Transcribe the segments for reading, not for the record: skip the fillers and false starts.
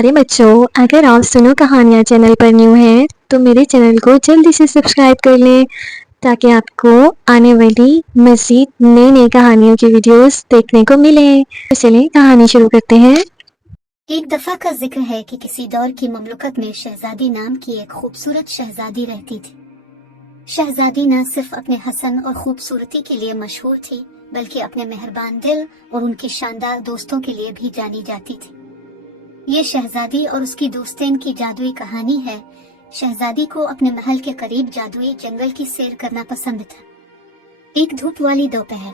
प्यारे बच्चों, अगर आप सुनो कहानियाँ चैनल पर न्यू हैं तो मेरे चैनल को जल्दी से सब्सक्राइब कर लें ताकि आपको आने वाली मज़ीद नई नई कहानियों की वीडियोस देखने को मिले। तो चलिए कहानी शुरू करते हैं। एक दफा का जिक्र है कि किसी दौर की ममलकत में शहजादी नाम की एक खूबसूरत शहजादी रहती थी। शहजादी न सिर्फ अपने हसन और खूबसूरती के लिए मशहूर थी, बल्कि अपने मेहरबान दिल और उनके शानदार दोस्तों के लिए भी जानी जाती थी। ये शहजादी और उसकी दोस्तें की जादुई कहानी है। शहजादी को अपने महल के करीब जादुई जंगल की सैर करना पसंद था। एक धूप वाली दोपहर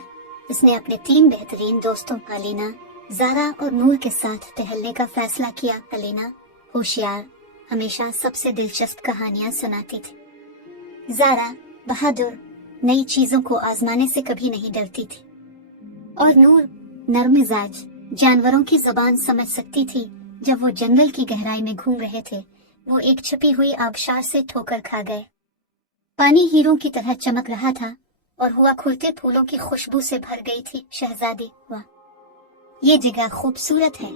उसने अपने 3 बेहतरीन दोस्तों अलीना, ज़ारा और नूर के साथ टहलने का फैसला किया। अलीना होशियार, हमेशा सबसे दिलचस्प कहानियां सुनाती थी। ज़ारा बहादुर, नई चीजों को आजमाने से कभी नहीं डरती थी। और नूर नर्म मिजाज, जानवरों की जुबान समझ सकती थी। जब वो जंगल की गहराई में घूम रहे थे, वो एक छिपी हुई आबशार से ठोकर खा गए। पानी हीरों की तरह चमक रहा था और हुआ खुलते फूलों की खुशबू से भर गई थी। शहजादी, वाह, ये जगह खूबसूरत है,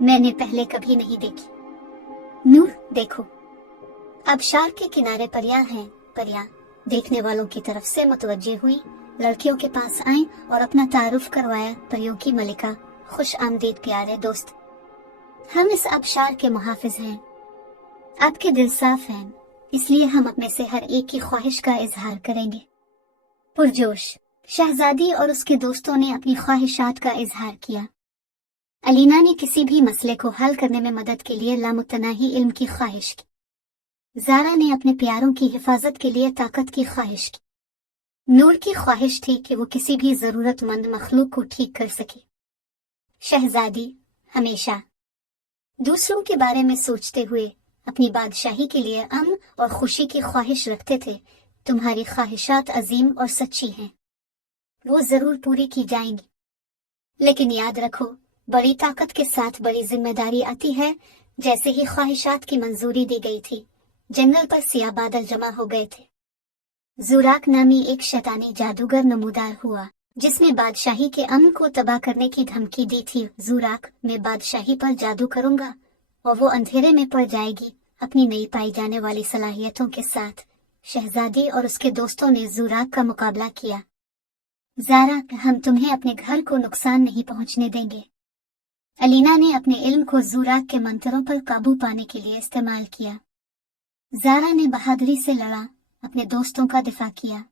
मैंने पहले कभी नहीं देखी। नूर देखो, आबशार के किनारे परियां हैं। परियां देखने वालों की तरफ से मुतवज्जे हुई, लड़कियों के पास आई और अपना तारुफ करवाया। परियों की मलिका, खुश आमदीद प्यारे दोस्त, हम इस आबशार के मुहाफिज हैं। आपके दिल साफ हैं, इसलिए हम अपने से हर एक की ख्वाहिश का इजहार करेंगे। पुरजोश शहजादी और उसके दोस्तों ने अपनी ख्वाहिशात का इजहार किया। अलीना ने किसी भी मसले को हल करने में मदद के लिए लामुतनाही इल्म की ख्वाहिश की। ज़ारा ने अपने प्यारों की हिफाजत के लिए ताकत की ख्वाहिश की। नूर की ख्वाहिश थी कि वो किसी भी जरूरतमंद मखलूक को ठीक कर सके। शहजादी हमेशा दूसरों के बारे में सोचते हुए अपनी बादशाही के लिए अमन और खुशी की ख्वाहिश रखते थे। तुम्हारी ख्वाहिशात अजीम और सच्ची हैं, वो जरूर पूरी की जाएंगी, लेकिन याद रखो, बड़ी ताकत के साथ बड़ी जिम्मेदारी आती है। जैसे ही ख्वाहिशात की मंजूरी दी गई थी, जंगल पर सियाह बादल जमा हो गए थे। ज़ुराक नामी एक शैतानी जादूगर नमूदार हुआ, जिसने बादशाही के अमन को तबाह करने की धमकी दी थी। ज़ुराक, मैं बादशाही पर जादू करूंगा और वो अंधेरे में पड़ जाएगी अपनी नई पाई जाने वाली सलाहियतों के साथ। शहजादी और उसके दोस्तों ने ज़ुराक का मुकाबला किया। ज़ारा, हम तुम्हें अपने घर को नुकसान नहीं पहुंचने देंगे। अलीना ने अपने इल्म को ज़ुराक के मंत्रों पर काबू पाने के लिए इस्तेमाल किया। ज़ारा ने बहादुरी से लड़ा, अपने दोस्तों का दिफा किया।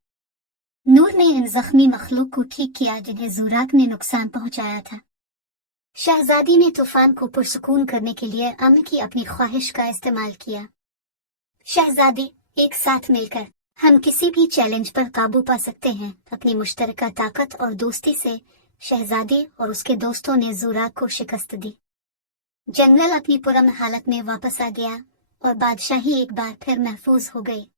नूर ने इन जख्मी मखलूक को ठीक किया जिन्हें ज़ुराक ने नुकसान पहुंचाया था। शहजादी ने तूफान को पुरसुकून करने के लिए अमन की अपनी ख्वाहिश का इस्तेमाल किया। शहजादी, एक साथ मिलकर हम किसी भी चैलेंज पर काबू पा सकते हैं। अपनी मुश्तरका ताकत और दोस्ती से शहजादी और उसके दोस्तों ने ज़ुराक को शिकस्त दी। जंगल अपनी पुरअमन हालत में वापस आ गया और बादशाही एक बार फिर महफूज हो गई।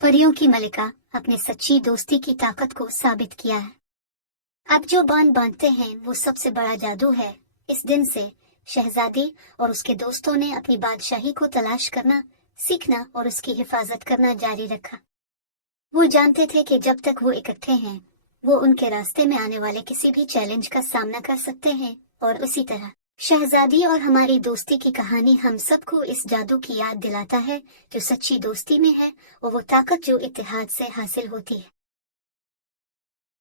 परियों की मलिका अपने सच्ची दोस्ती की ताकत को साबित किया है। अब जो बांध बांधते हैं वो सबसे बड़ा जादू है। इस दिन से शहजादी और उसके दोस्तों ने अपनी बादशाही को तलाश करना, सीखना और उसकी हिफाजत करना जारी रखा। वो जानते थे कि जब तक वो इकट्ठे हैं, वो उनके रास्ते में आने वाले किसी भी चैलेंज का सामना कर सकते हैं। और उसी तरह शहजादी और हमारी दोस्ती की कहानी हम सबको इस जादू की याद दिलाता है जो सच्ची दोस्ती में है, और वो ताकत जो इत्तेहाद से हासिल होती है।